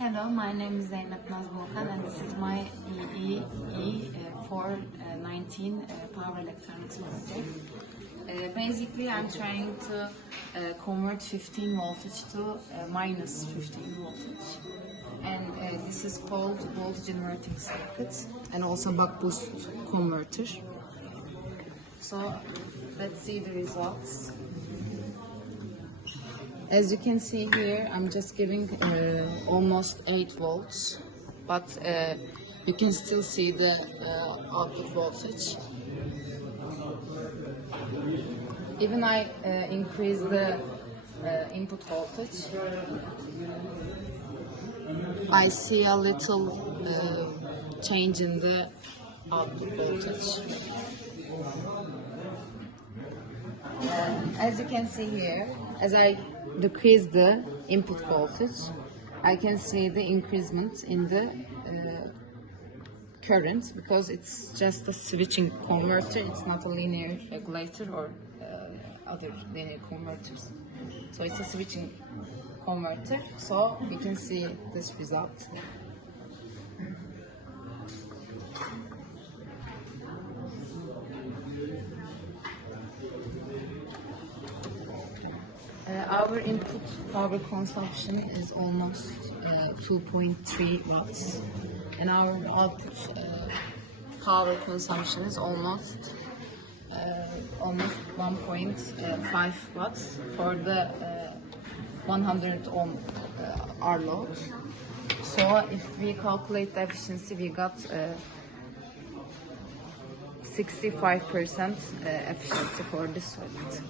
Hello, my name is Zeynep Nazbolkan and this is my EEE419 power electronics project. Basically, I'm trying to convert 15 voltage to minus 15 voltage. And this is called voltage inverting circuit and also buck boost converter. So let's see the results. As you can see here, I'm just giving almost 8 volts, but you can still see the output voltage. Even I increase the input voltage, I see a little change in the output voltage. As you can see here, as I decrease the input voltage, I can see the increasement in the current, because it's just a switching converter. It's not a linear regulator or other linear converters. So it's a switching converter. So you can see this result. Our input power consumption is almost 2.3 watts, and our output power consumption is almost 1.5 watts for the 100 ohm R load. So if we calculate the efficiency, we got 65% efficiency for this circuit.